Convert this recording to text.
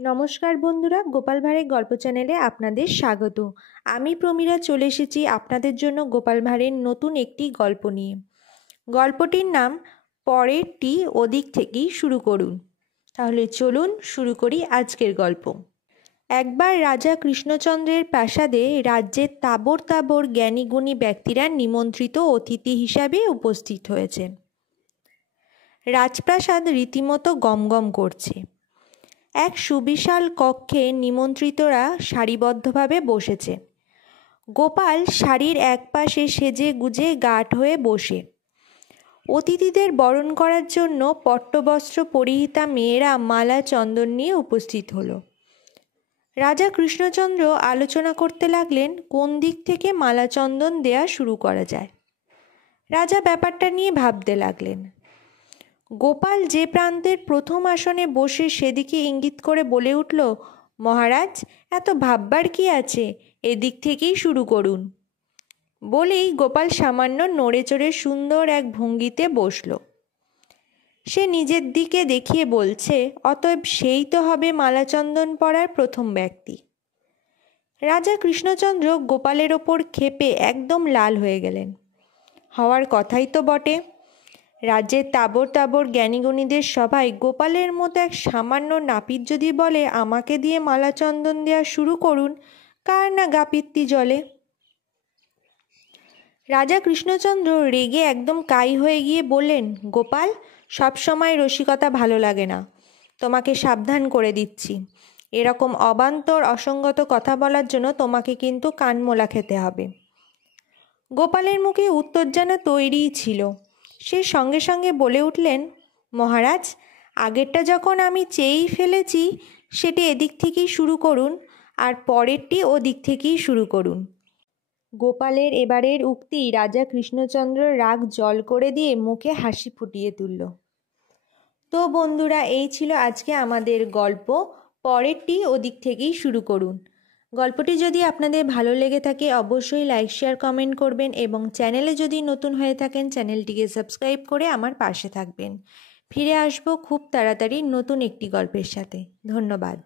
নমস্কার বন্ধুরা, গোপাল ভাঁড়ের গল্প চ্যানেলে আপনাদের স্বাগত। আমি প্রমীরা চলে এসেছি আপনাদের জন্য গোপাল ভাঁড়ের নতুন একটি গল্প নিয়ে। গল্পটির নাম পরেরটি ওদিক থেকেই শুরু করুন। তাহলে চলুন শুরু করি আজকের গল্প। একবার রাজা কৃষ্ণচন্দ্রের প্রাসাদে রাজ্যের তাবর তাবর জ্ঞানীগুণী ব্যক্তিরা নিমন্ত্রিত অতিথি হিসাবে উপস্থিত হয়েছেন। রাজপ্রাসাদ রীতিমতো গমগম করছে। এক সুবিশাল কক্ষে নিমন্ত্রিতরা সারিবদ্ধভাবে বসেছে। গোপাল শাড়ির একপাশে সেজে গুজে গাঢ় হয়ে বসে। অতিথিদের বরণ করার জন্য পট্টবস্ত্র পরিহিতা মেয়েরা মালা চন্দন নিয়ে উপস্থিত হলো। রাজা কৃষ্ণচন্দ্র আলোচনা করতে লাগলেন কোন দিক থেকে মালা চন্দন দেয়া শুরু করা যায়। রাজা ব্যাপারটা নিয়ে ভাবতে লাগলেন। গোপাল যে প্রান্তের প্রথম আসনে বসে সেদিকে ইঙ্গিত করে বলে উঠল, মহারাজ, এত ভাববার কি আছে, এদিক থেকেই শুরু করুন। বলেই গোপাল সামান্য নড়ে চড়ে সুন্দর এক ভঙ্গিতে বসল। সে নিজের দিকে দেখিয়ে বলছে, অতএব সেই তো হবে মালাচন্দন পরার প্রথম ব্যক্তি। রাজা কৃষ্ণচন্দ্র গোপালের ওপর ক্ষেপে একদম লাল হয়ে গেলেন। হওয়ার কথাই তো বটে। রাজ্যের তাবর তাবর জ্ঞানীগুণীদের সবাই গোপালের মতো এক সামান্য নাপিত যদি বলে আমাকে দিয়ে মালা চন্দন দেওয়া শুরু করুন, কার না গাপিত্তি জ্বলে। রাজা কৃষ্ণচন্দ্র রেগে একদম কাই হয়ে গিয়ে বললেন, গোপাল, সবসময় রসিকতা ভালো লাগে না, তোমাকে সাবধান করে দিচ্ছি। এরকম অবান্তর অসঙ্গত কথা বলার জন্য তোমাকে কিন্তু কানমোলা খেতে হবে। গোপালের মুখে উত্তর যেন তৈরিই ছিল। সে সঙ্গে সঙ্গে বলে উঠলেন, মহারাজ, আগেরটা যখন আমি চেয়েই ফেলেছি সেটি এদিক থেকেই শুরু করুন, আর পরেরটি ওদিক থেকেই শুরু করুন। গোপালের এবারের উক্তি রাজা কৃষ্ণচন্দ্র রাগ জল করে দিয়ে মুখে হাসি ফুটিয়ে তুলল। তো বন্ধুরা, এই ছিল আজকে আমাদের গল্প পরেরটি ওদিক থেকেই শুরু করুন। গল্পটি যদি আপনাদের ভালো লেগে থাকে অবশ্যই লাইক শেয়ার কমেন্ট করবেন এবং চ্যানেলে যদি নতুন হয়ে থাকেন চ্যানেলটিকে সাবস্ক্রাইব করে আমার পাশে থাকবেন। ফিরে আসবো খুব তাড়াতাড়ি নতুন একটি গল্পের সাথে। ধন্যবাদ।